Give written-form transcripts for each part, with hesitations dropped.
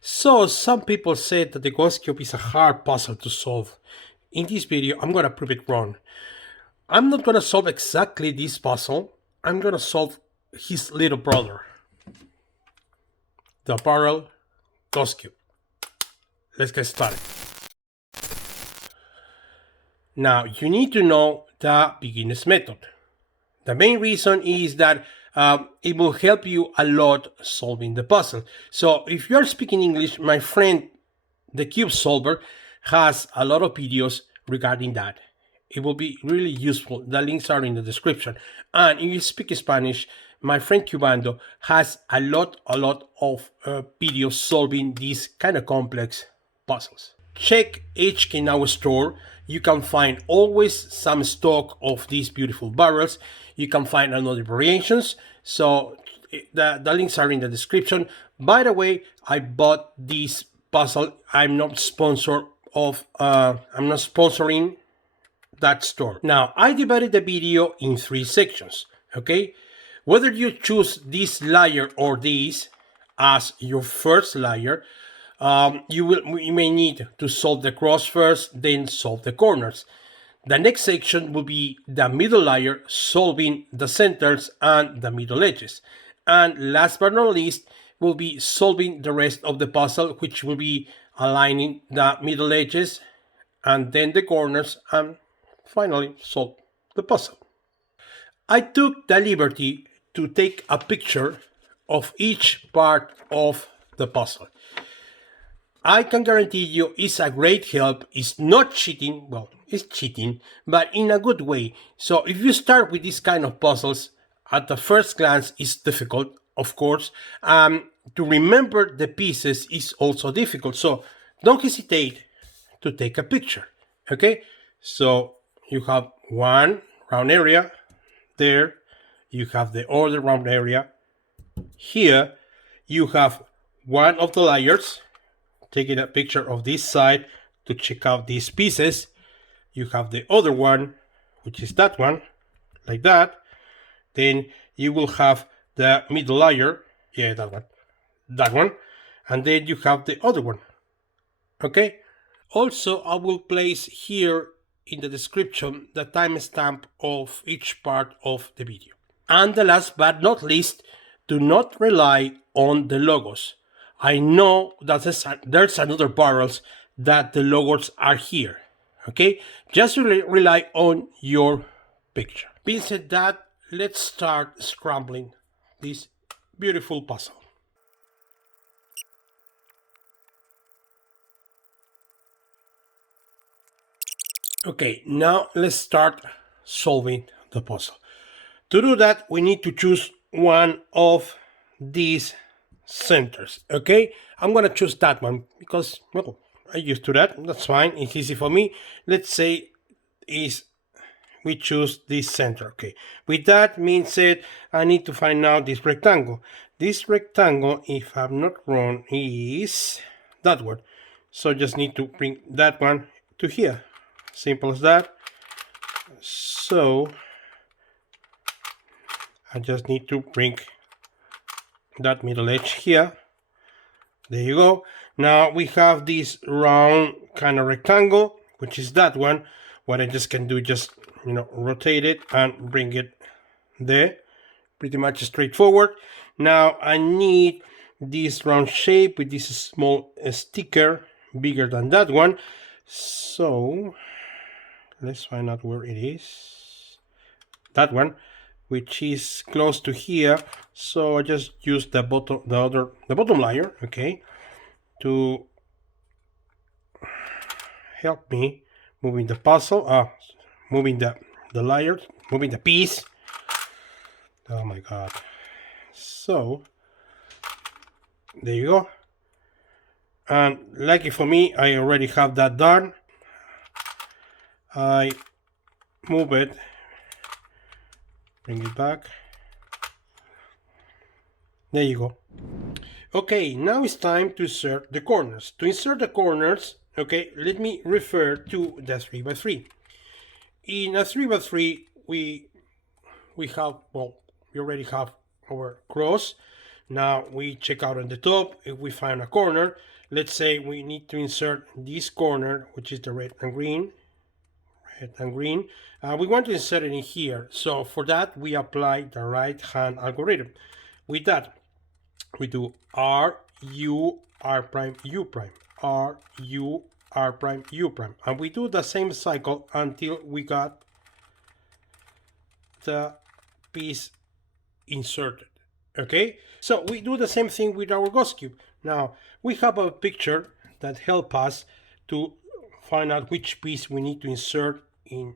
So some people said that the ghost cube is a hard puzzle to solve. In this video, I'm gonna prove it wrong. I'm not gonna solve exactly this puzzle. I'm gonna solve his little brother, the barrel ghost cube. Let's get started. Now, you need to know the beginner's method. The main reason is that it will help you a lot solving the puzzle. So if you're speaking English, my friend TheCubeSolver has a lot of videos regarding that. It will be really useful. The links are in the description. And if you speak Spanish, my friend Qbando has a lot of videos solving these kind of complex puzzles. Check HKnowstore. You can find always some stock of these beautiful barrels. You can find another variations. So the links are in the description. By the way, I bought this puzzle. I'm not sponsoring that store. Now, I divided the video in 3 sections, okay? Whether you choose this layer or this as your first layer, you may need to solve the cross first, then solve the corners. The next section will be the middle layer, solving the centers and the middle edges. And last but not least, will be solving the rest of the puzzle, which will be aligning the middle edges and then the corners, and finally solve the puzzle. I took the liberty to take a picture of each part of the puzzle. I can guarantee you it's a great help. It's not cheating. Well, it's cheating, but in a good way. So if you start with this kind of puzzles, at the first glance, it's difficult, of course. To remember the pieces is also difficult. So don't hesitate to take a picture. Okay? So you have one round area there. You have the other round area. Here, you have one of the layers. Taking a picture of this side to check out these pieces. You have the other one, which is that one, like that. Then you will have the middle layer, yeah, that one, and then you have the other one, okay? Also, I will place here in the description the timestamp of each part of the video. And the last but not least, do not rely on the logos. I know that there's another barrels that the logos are here, okay? Just rely on your picture. Being said that, let's start scrambling this beautiful puzzle. Okay, now let's start solving the puzzle. To do that, we need to choose one of these centers, okay? I'm gonna choose that one because, well, I'm used to that. That's fine. It's easy for me. Let's say we choose this center, okay? With that means said, I need to find out this rectangle. This rectangle, if I'm not wrong, is that one. So just need to bring that one to here. Simple as that. So I just need to bring that middle edge here. There you go. Now we have this round kind of rectangle, which is that one. What I just can do, just rotate it and bring it there. Pretty much straightforward. Now I need this round shape with this small sticker bigger than that one. So let's find out where it is. That one, which is close to here. So I just use the bottom layer, okay, to help me moving the puzzle, moving the layers, moving the piece. Oh my god. So there you go. And lucky for me, I already have that done. I move it, bring it back. There you go. Okay, now it's time to insert the corners. To insert the corners, okay, let me refer to the 3x3. In a 3x3, we already have our cross. Now we check out on the top if we find a corner. Let's say we need to insert this corner, which is the red and green. We want to insert it in here. So for that, we apply the right-hand algorithm. With that, we do R, U, R prime, U prime, R, U, R prime, U prime. And we do the same cycle until we got the piece inserted. Okay, so we do the same thing with our ghost cube. Now we have a picture that helps us to find out which piece we need to insert in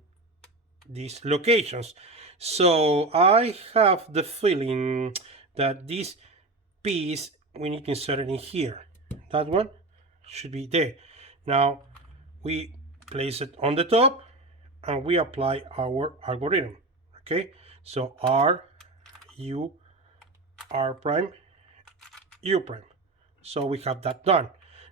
these locations. So I have the feeling that this piece we need to insert it in here. That one should be there. Now we place it on the top and we apply our algorithm. Okay, so R, U, R prime, U prime. So we have that done.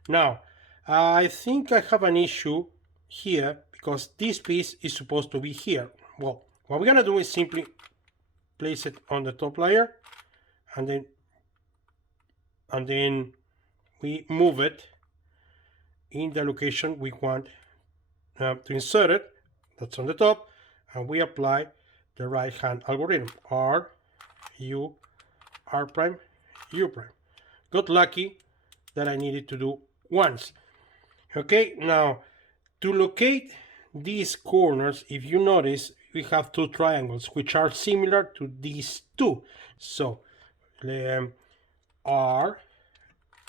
Now I think I have an issue here because this piece is supposed to be here. Well, what we're gonna do is simply place it on the top layer and then we move it in the location we want to insert it. That's on the top, and we apply the right hand algorithm, R, U, R prime, U prime. Got lucky that I needed to do once. Okay, now to locate these corners, if you notice, we have two triangles which are similar to these two. So R,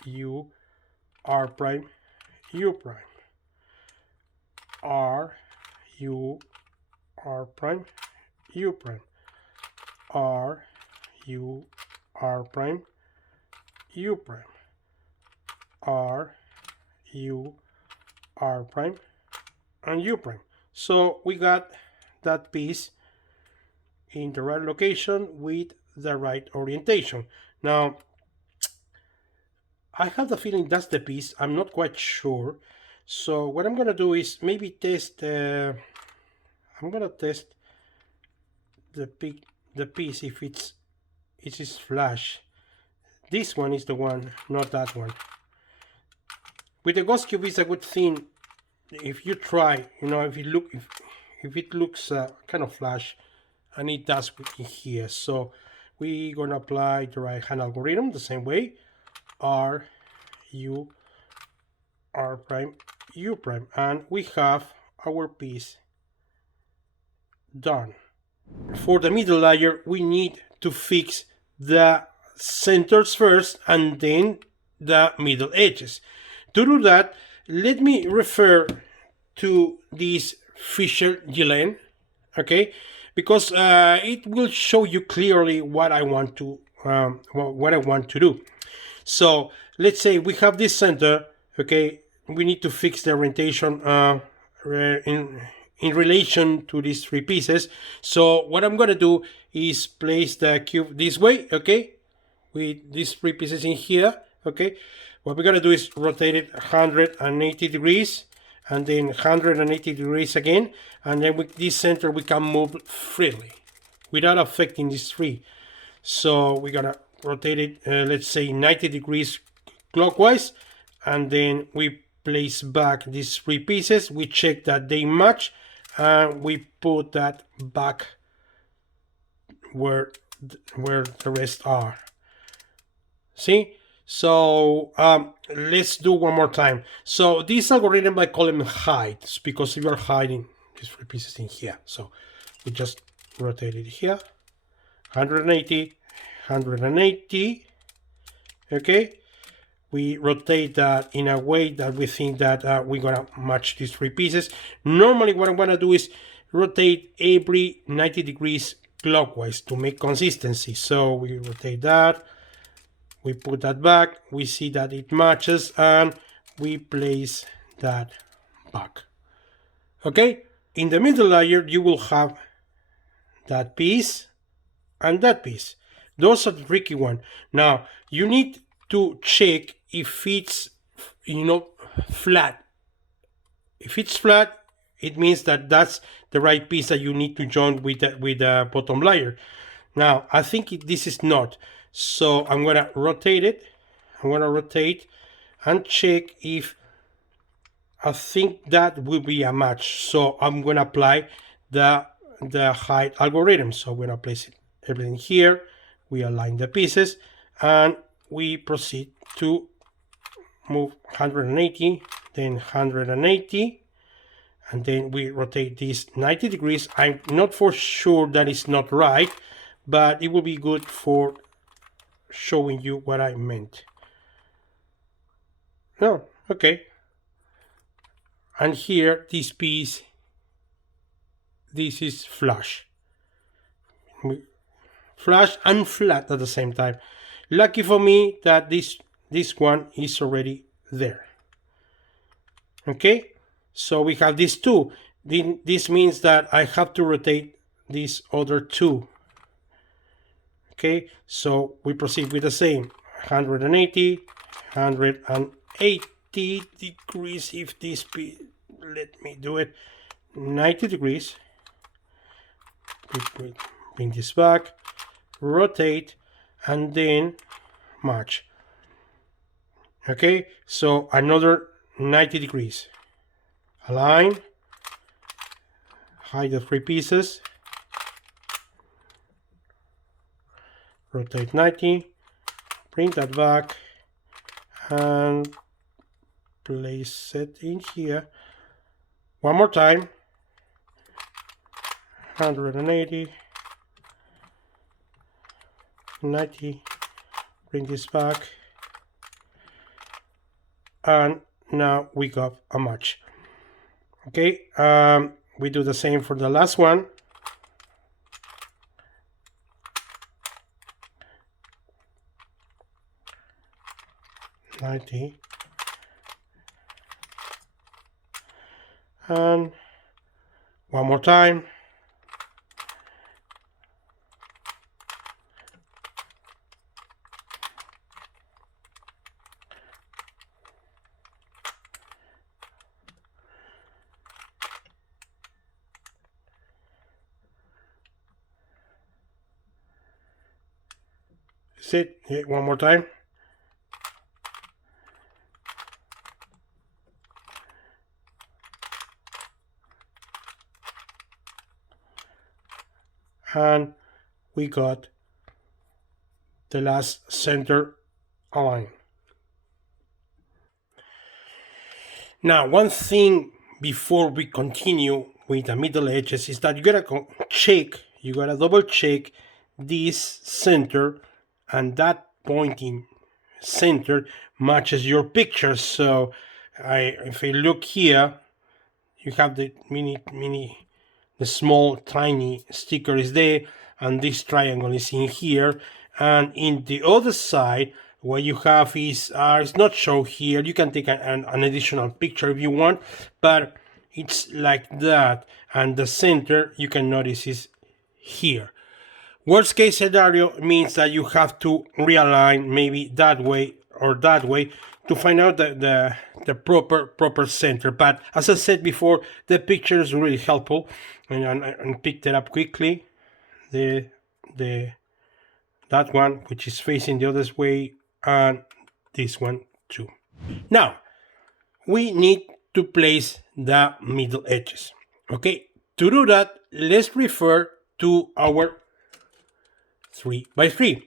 U, R prime, U prime, R, U, R prime, U prime, R, U, R prime, U prime, R, U, R prime, and U prime. So we got that piece in the right location with the right orientation. Now I have the feeling that's the piece. I'm not quite sure. So what I'm gonna do is maybe test. I'm gonna test the piece if it is flash. This one is the one, not that one. With the ghost cube, it's a good thing if you try. You know, if it looks kind of flash, and it does in here. So we're gonna apply the right hand algorithm the same way. R, U, R prime, U prime, and we have our piece done. For the middle layer, we need to fix the centers first and then the middle edges. To do that, let me refer to this Fisher Gillen, okay, because it will show you clearly what I want to do. So let's say we have this center, okay, we need to fix the orientation in relation to these three pieces. So what I'm gonna do is place the cube this way, okay, with these three pieces in here, okay. What we're gonna do is rotate it 180 degrees and then 180 degrees again, and then with this center we can move freely without affecting these three. So we're gonna rotate it, let's say 90 degrees clockwise, and then we place back these three pieces. We check that they match, and we put that back where the rest are. See? So let's do one more time. So this algorithm, I call them hides, because you are hiding these three pieces in here. So we just rotate it here, 180, 180, okay. We rotate that in a way that we think that we're gonna match these three pieces. Normally what I'm gonna do is rotate every 90 degrees clockwise to make consistency. So we rotate that, we put that back, we see that it matches, and we place that back. Okay, in the middle layer you will have that piece and that piece. Those are the tricky one. Now you need to check if it's, you know, flat. If it's flat, it means that that's the right piece that you need to join with the bottom layer. Now I think this is not. So I'm gonna rotate it. I'm gonna rotate and check if I think that will be a match. So I'm gonna apply the height algorithm. So I'm gonna place it, everything here. We align the pieces and we proceed to move 180, then 180, and then we rotate this 90 degrees. I'm not for sure that it's not right, but it will be good for showing you what I meant. No, okay. And here, this piece, this is flush. Flush and flat at the same time. Lucky for me that this one is already there. Okay, so we have these two. This means that I have to rotate these other two. Okay, so we proceed with the same 180, 180 degrees. If this be, let me do it, 90 degrees. Bring this back, rotate, and then match. Okay, so another 90 degrees. Align, hide the three pieces, rotate 90, bring that back, and place it in here. One more time, 180, 90, bring this back, and now we got a match. Okay, we do the same for the last one. $90, and one more time. Sit, hit one more time. And we got the last center align. Now, one thing before we continue with the middle edges is that you gotta check, you gotta double check this center, and that pointing center matches your picture. So if I look here, you have the the small tiny sticker is there, and this triangle is in here, and in the other side what you have is it's not shown here. You can take an additional picture if you want, but it's like that, and the center you can notice is here. Worst case scenario means that you have to realign maybe that way or that way to find out the proper center. But as I said before, the picture is really helpful, and picked it up quickly. That one, which is facing the other way, and this one too. Now we need to place the middle edges. Okay, to do that, let's refer to our 3x3.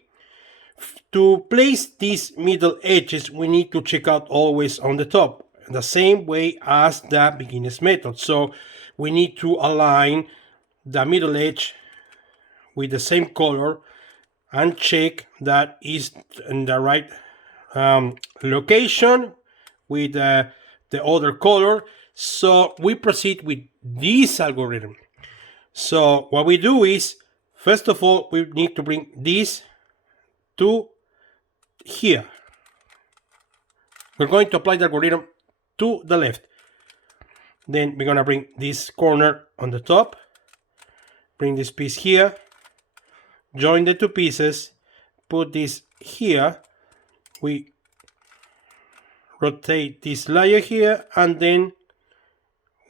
To place these middle edges, we need to check out always on the top, the same way as the beginner's method. So we need to align the middle edge with the same color and check that is in the right location with the other color. So we proceed with this algorithm. So what we do is, first of all, we need to bring this to here. We're going to apply the algorithm to the left. Then we're going to bring this corner on the top, bring this piece here, join the two pieces, put this here, we rotate this layer here, and then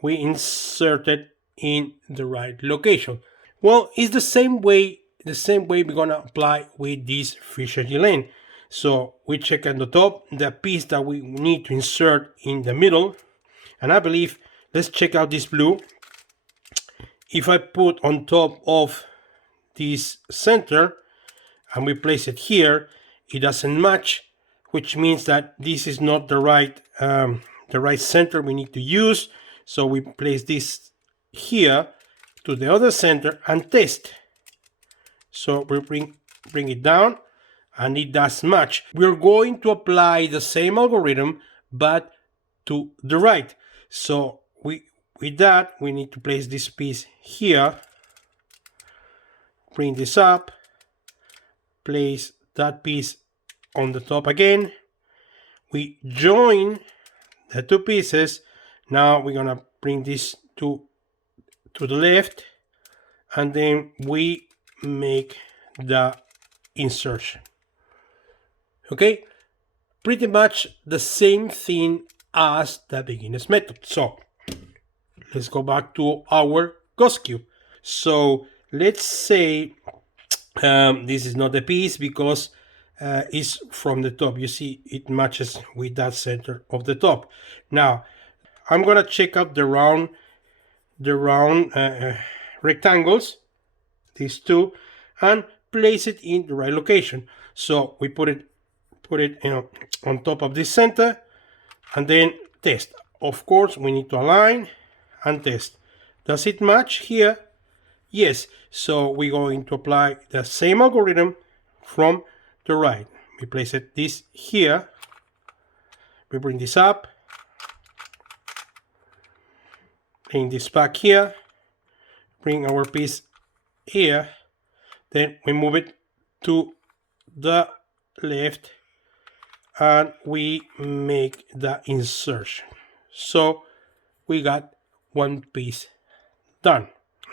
we insert it in the right location. Well, it's the same way the same way we're gonna apply with this Fisher-G lane. So we check at the top the piece that we need to insert in the middle, and I believe, let's check out this blue. If I put on top of this center and we place it here, it doesn't match, which means that this is not the right center we need to use. So we place this here to the other center and test. So we bring it down and it does match. We're going to apply the same algorithm but to the right. So with that we need to place this piece here, bring this up, place that piece on the top again. We join the two pieces. Now we're gonna bring this to the left, and then we make the insertion. Okay, pretty much the same thing as the beginner's method. So let's go back to our ghost cube. So let's say this is not a piece because it's from the top. You see it matches with that center of the top. Now I'm gonna check out the round rectangles, these two, and place it in the right location. So we put it on top of this center and then test. Of course we need to align and test. Does it match here? Yes. So we're going to apply the same algorithm from the right. We place this here, we bring this up, bring this back here, bring our piece here, then we move it to the left and we make the insertion. So we got one piece done.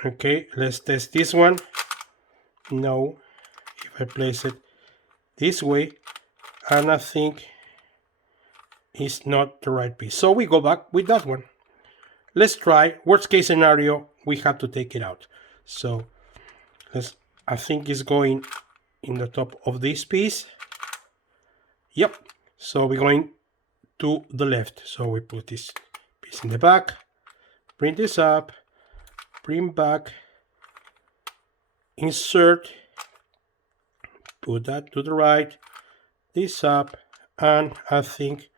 Okay, let's test this one. No, if I place it this way, and I think it's not the right piece. So we go back with that one. Let's try. Worst case scenario, we have to take it out. So I think it's going in the top of this piece. Yep. So we're going to the left. So we put this piece in the back, bring this up, bring back, insert, put that to the right, this up, and I think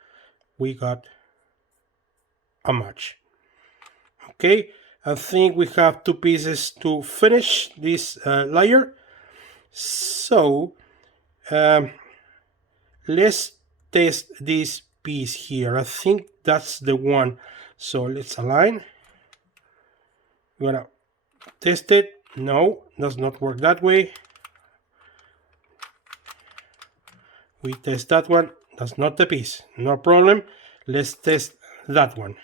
we got a match. Okay, I think we have two pieces to finish this layer. So let's test this piece here. I think that's the one. So let's align. We're gonna test it. No, does not work that way. We test that one. That's not the piece. No problem. Let's test that one.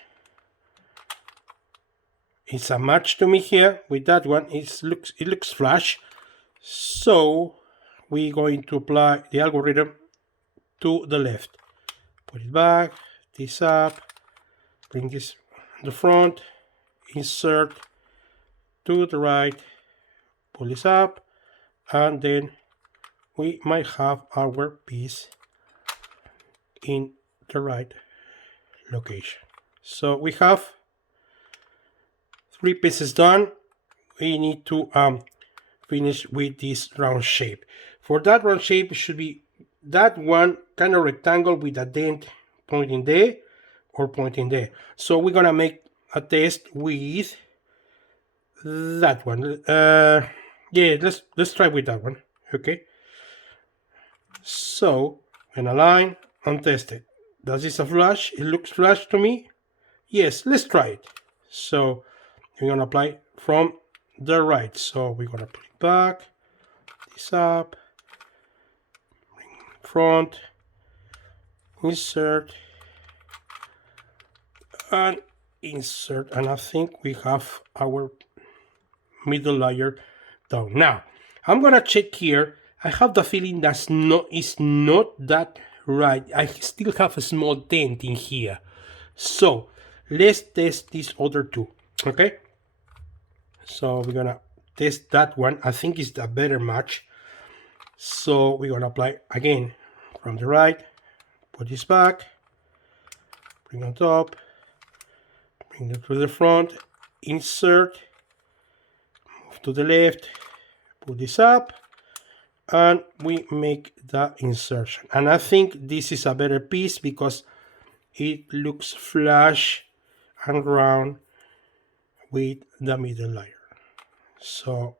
It's a match to me here with that one. It looks flush. So we're going to apply the algorithm to the left. Put it back, this up, bring this in the front, insert to the right, pull this up, and then we might have our piece in the right location. So we have 3 pieces done. We need to finish with this round shape. For that round shape, it should be that one kind of rectangle with a dent pointing there or pointing there. So we're gonna make a test with that one. Yeah, let's try with that one. Okay. So when align and test it. Does this a flush? It looks flush to me. Yes, let's try it. So we're gonna apply from the right. So we're gonna put it back, this up, bring front, insert, and insert. And I think we have our middle layer down. Now I'm gonna check here. I have the feeling that's it's not that right. I still have a small dent in here. So let's test these other two. Okay. So we're gonna test that one. I think it's a better match. So we're gonna apply again from the right, put this back, bring on top, bring it to the front, insert, move to the left, put this up, and we make the insertion. And I think this is a better piece because it looks flush and round with the middle layer. So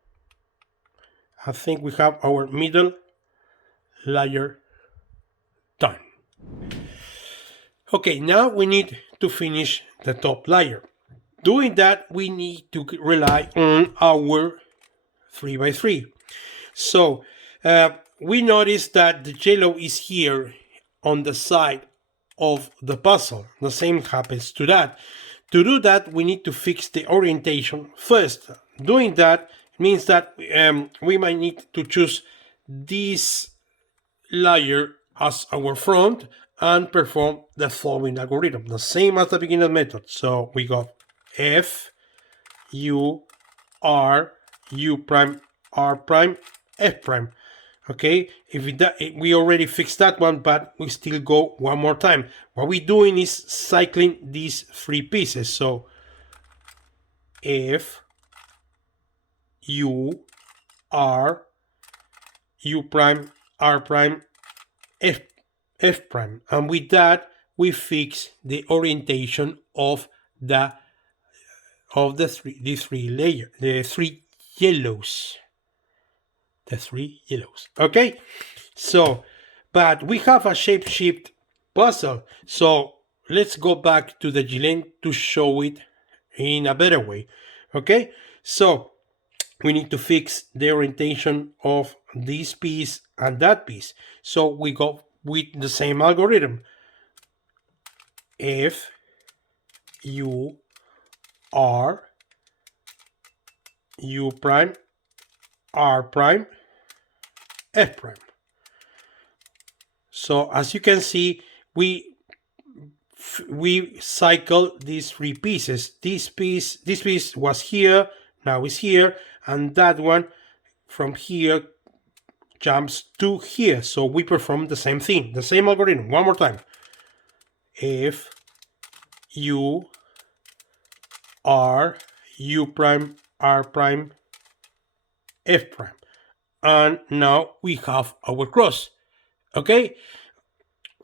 I think we have our middle layer done. Okay, now we need to finish the top layer. Doing that, we need to rely on our 3x3. So we notice that the yellow is here on the side of the puzzle. The same happens to that. To do that, we need to fix the orientation first. Doing that means that we might need to choose this layer as our front and perform the following algorithm, the same as the beginner method. So we go F, U, R, U prime, R prime, F prime. Okay, if we already fixed that one, but we still go one more time. What we're doing is cycling these three pieces. So F, U, R, U prime, R prime, F prime. And with that, we fix the orientation of the three yellows. The three yellows. Okay, so but we have a shape shift puzzle, so let's go back to the Glen to show it in a better way. Okay, so we need to fix the orientation of this piece and that piece, so we go with the same algorithm. F, U, R, U prime, R prime, F prime. So as you can see, we cycle these three pieces. This piece was here, now is here, and that one from here jumps to here. So we perform the same thing, the same algorithm, one more time. F, U, R, U prime, R prime, F prime. And now we have our cross. Okay,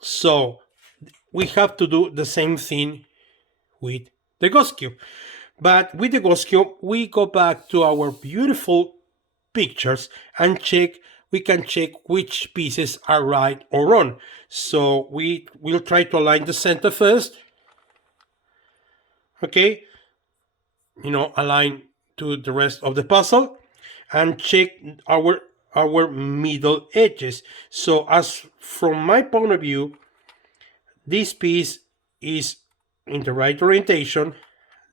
so we have to do the same thing with the ghost cube, but with the ghost cube we go back to our beautiful pictures and we can check which pieces are right or wrong. So we will try to align the center first. Okay, align to the rest of the puzzle and check our middle edges. So as from my point of view, this piece is in the right orientation,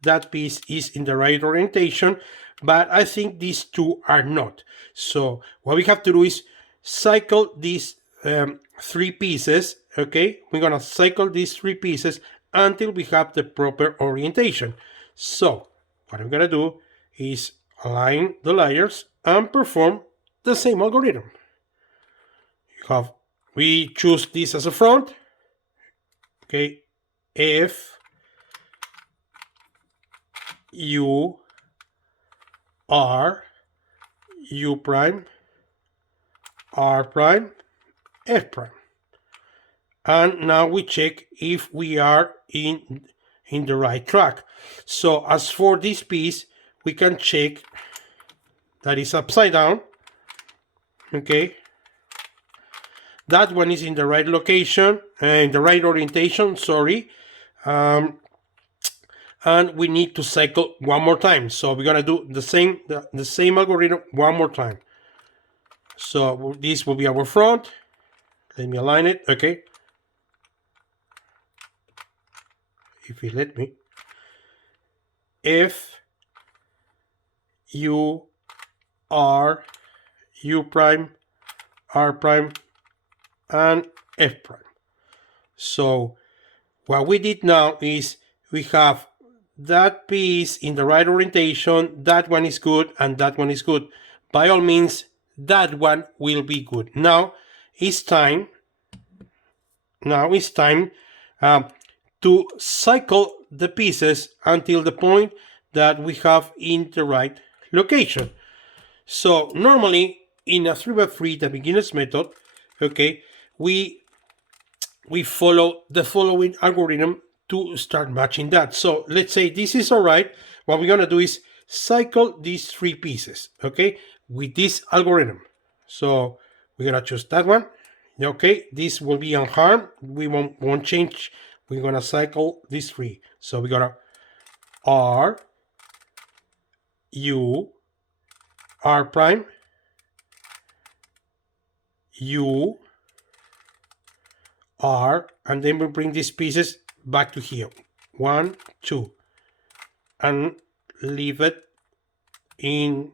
that piece is in the right orientation, but I think these two are not. So what we have to do is cycle these three pieces. Okay, we're gonna cycle these three pieces until we have the proper orientation. So what I'm gonna do is align the layers and perform the same algorithm. We choose this as a front. Okay, F, U, R, U prime, R prime, F prime. And now we check if we are in the right track. So as for this piece, we can check that is upside down. Okay, that one is in the right location and the right orientation, sorry. And we need to cycle one more time. So we're gonna do the same algorithm one more time. So this will be our front. Let me align it. Okay, if you let me. F, U, R, U prime, R prime, and F prime. So what we did now is we have that piece in the right orientation, that one is good, and that one is good. By all means, that one will be good. Now it's time to cycle the pieces until the point that we have in the right location. So normally in a 3x3, the beginner's method, okay, we follow the following algorithm to start matching that. So let's say this is all right. What we're gonna do is cycle these three pieces, okay, with this algorithm. So we're gonna choose that one. Okay, this will be unharmed. We won't change. We're gonna cycle these three. So we're gonna R, U, R prime, U, R, and then we bring these pieces back to here. 1, 2, and leave it in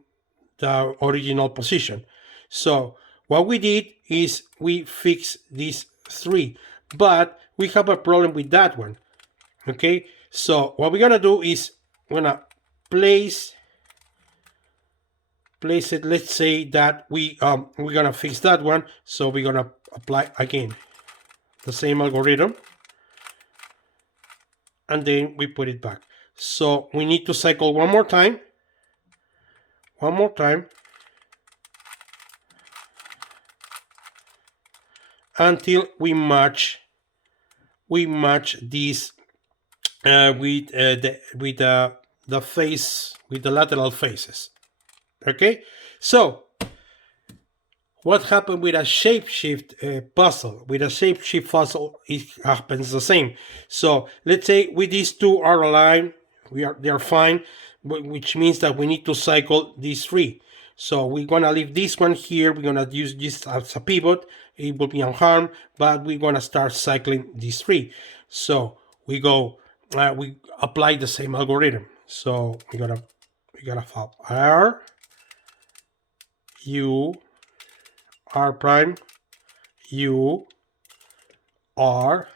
the original position. So what we did is we fixed these three, but we have a problem with that one. Okay, so what we're gonna do is we're gonna place it. Let's say that we're gonna fix that one, so we're gonna apply again the same algorithm, and then we put it back. So we need to cycle one more time, until we match this with the face, with the lateral faces. Okay, so what happened with a shapeshift puzzle? With a shapeshift puzzle, it happens the same. So let's say with these two are aligned, they are fine, which means that we need to cycle these three. So we're gonna leave this one here. We're gonna use this as a pivot. It will be unharmed, but we're gonna start cycling these three. So we go, we apply the same algorithm. So we gotta have R, U, R prime, U, R,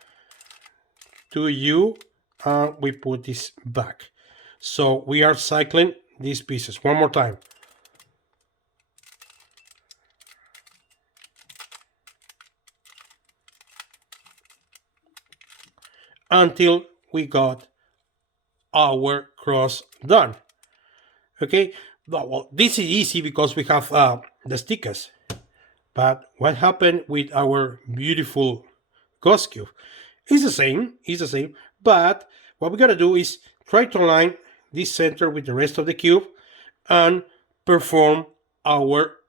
to U, and we put this back. So we are cycling these pieces one more time. Until we got our cross done. Okay, well, this is easy because we have the stickers. But what happened with our beautiful ghost cube? It's the same, but what we gotta do is try to align this center with the rest of the cube and perform our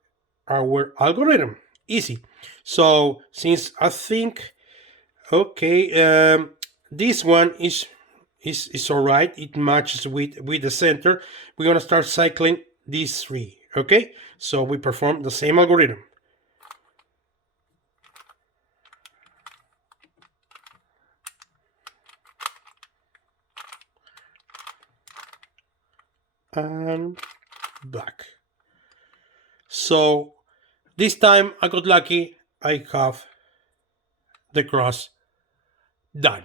algorithm. Easy. So since I think, okay, this one is all right, it matches with the center, we're gonna start cycling these three. Okay, so we perform the same algorithm. And back. So this time I got lucky. I have the cross done.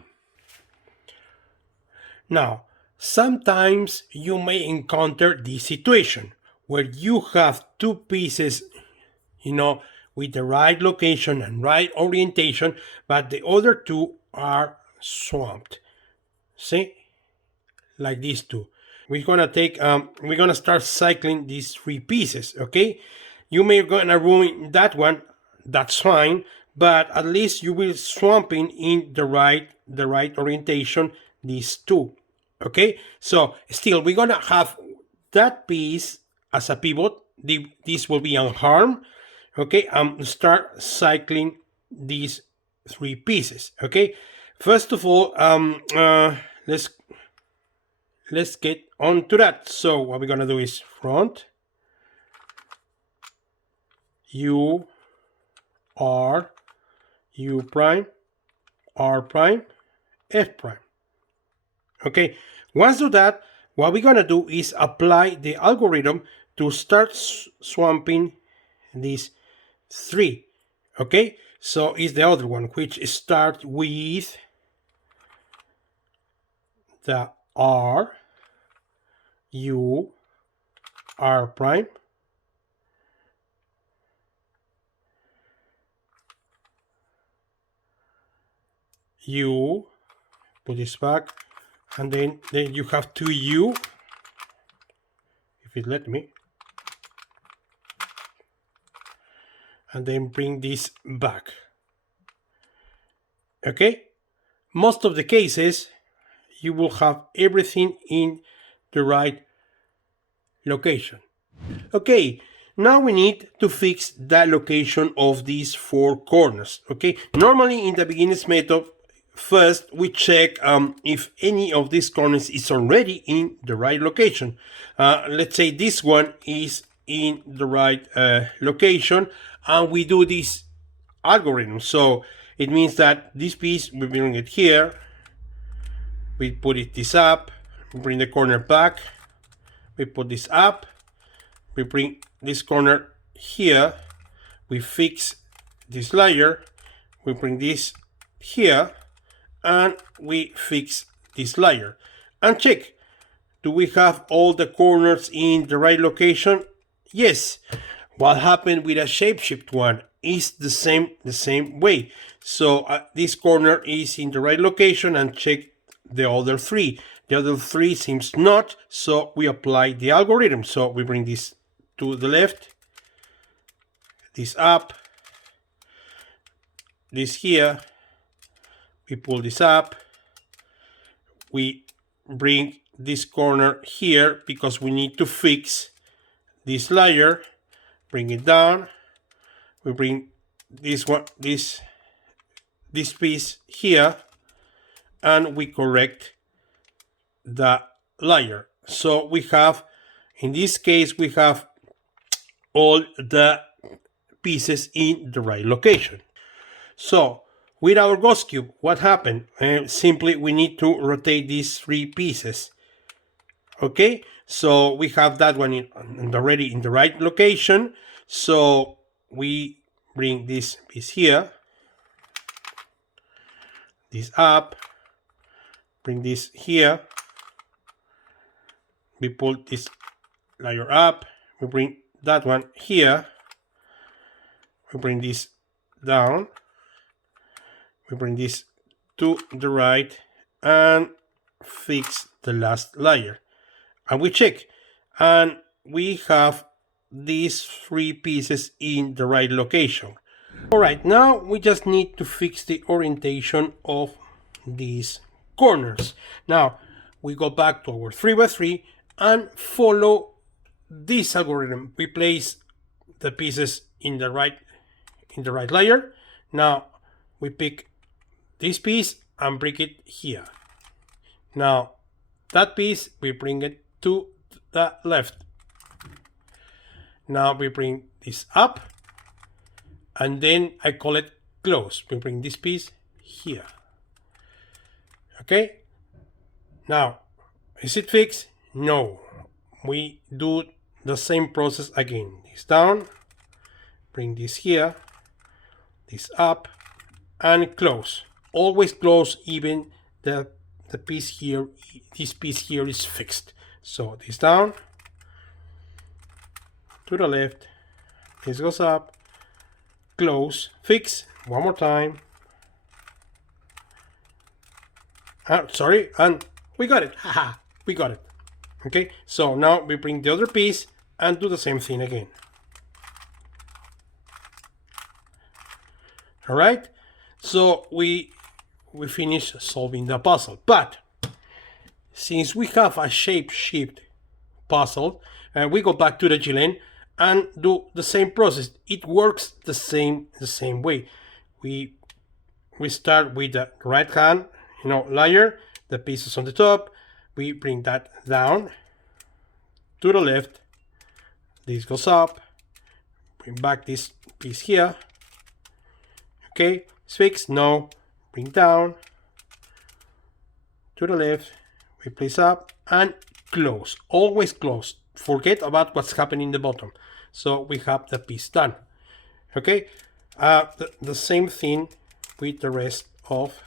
Now, sometimes you may encounter this situation where you have two pieces, with the right location and right orientation, but the other two are swamped. See? Like these two. We're gonna start cycling these three pieces, okay? You may gonna ruin that one, that's fine, but at least you will swamping in the right orientation these two, okay? So still we're gonna have that piece as a pivot. This will be unharmed, okay? Start cycling these three pieces, okay? First of all, let's get on to that. So what we're gonna do is front, U, R, U prime, R prime, F prime. Okay, once do that, what we're gonna do is apply the algorithm to start swamping these three. Okay, so it's the other one, which starts with the R, U, R prime, U, put this back, and then you have 2U, if it let me, and then bring this back. Okay, most of the cases you will have everything in the right location. Okay, now we need to fix the location of these 4 corners. Okay, normally in the beginners method, first we check if any of these corners is already in the right location. Let's say this one is in the right location, and we do this algorithm. So it means that this piece, we bring it here, we put this up, we bring the corner back, we put this up, we bring this corner here, we fix this layer, we bring this here, and we fix this layer, and check, do we have all the corners in the right location? Yes. What happened with a shapeshift one is the same way. So this corner is in the right location, and check the other 3. The other 3 seems not, so we apply the algorithm. So we bring this to the left, this up, this here, we pull this up, we bring this corner here because we need to fix this layer, bring it down, we bring this one, this piece here, and we correct the layer. So we have, in this case, we have all the pieces in the right location. So with our ghost cube, what happened? Simply we need to rotate these 3 pieces. Okay, so we have that one already in the right location. So we bring this piece here, this up, bring this here, we pull this layer up, we bring that one here, we bring this down, we bring this to the right, and fix the last layer, and we check, and we have these 3 pieces in the right location. All right, now we just need to fix the orientation of these corners. Now we go back to our 3x3 and follow this algorithm. We place the pieces in the right layer. Now we pick this piece and bring it here. Now that piece, we bring it to the left. Now we bring this up, and then I call it close. We bring this piece here. Okay, now is it fixed? No, we do the same process again. This down, bring this here, this up, and close. Always close, even the piece here, this piece here is fixed. So this down, to the left, this goes up, close, fix, one more time. Sorry, and we got it. Haha, we got it. Okay, so now we bring the other piece and do the same thing again. All right, so we finish solving the puzzle. But since we have a shape shift puzzle, we go back to the GLN and do the same process. It works the same way. We start with the right hand, layer, the pieces on the top. We bring that down to the left. This goes up. Bring back this piece here. Okay, it's fixed. No, bring down to the left. We place up and close. Always close. Forget about what's happening in the bottom. So we have the piece done. Okay, the same thing with the rest of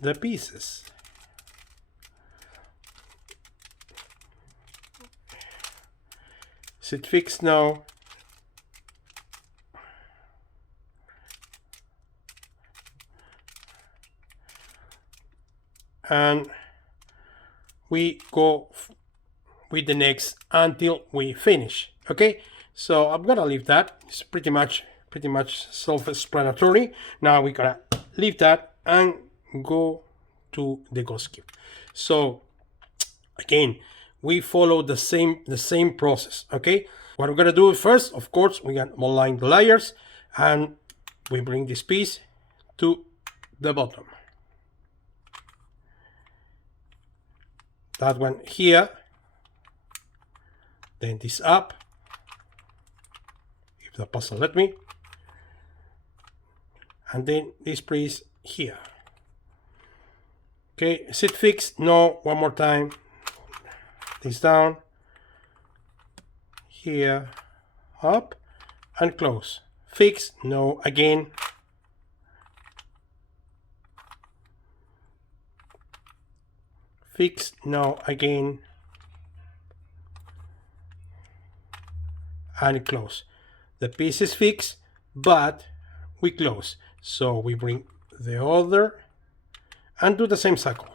the pieces. Is it fixed now? And we go with the next until we finish. Okay, so I'm gonna leave that. It's pretty much self-explanatory. Now we're gonna leave that and go to the ghost cube. So again, we follow the same process. Okay, what we're gonna do first, of course, we can align the layers, and we bring this piece to the bottom. That one here, then this up, if the puzzle let me, and then this piece here. Okay, is it fixed? No. One more time. This down, here, up, and close. Fixed? No. Again. Fixed? No. Again. And close. The piece is fixed, but we close. So we bring the other and do the same cycle.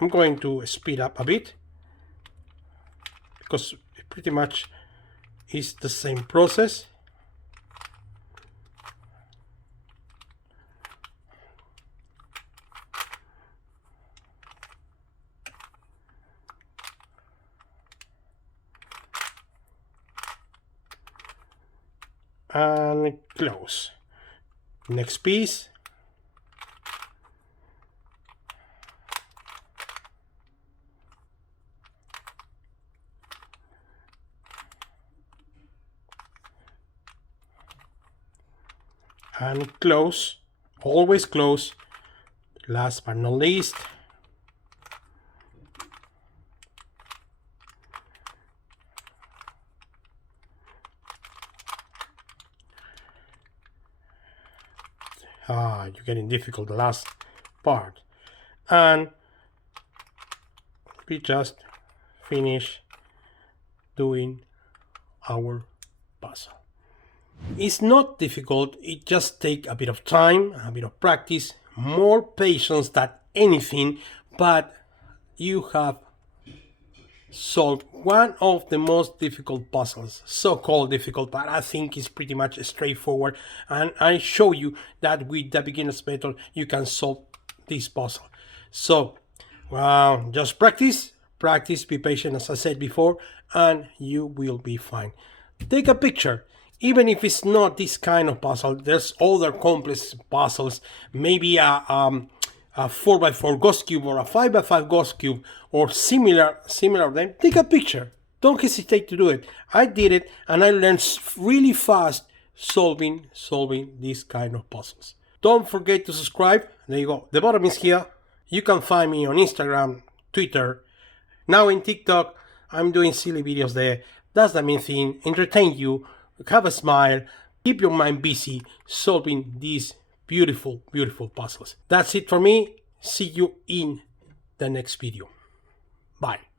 I'm going to speed up a bit because it pretty much is the same process. And close. Next piece. And close. Always close. Last but not least. You're getting difficult, the last part. And we just finish doing our puzzle. It's not difficult, it just takes a bit of time, a bit of practice, more patience than anything, but you have solved one of the most difficult puzzles, so-called difficult, but I think it's pretty much straightforward, and I show you that with the beginner's method you can solve this puzzle. So just practice, be patient as I said before, and you will be fine. Take a picture. Even if it's not this kind of puzzle, there's other complex puzzles, maybe a 4x4 ghost cube or a 5x5 ghost cube or similar then take a picture. Don't hesitate to do it. I did it and I learned really fast solving these kind of puzzles. Don't forget to subscribe. There you go. The bottom is here. You can find me on Instagram, Twitter, now in TikTok. I'm doing silly videos there. That's the main thing. Entertain you, have a smile, keep your mind busy solving these beautiful puzzles. That's it for me. See you in the next video. Bye.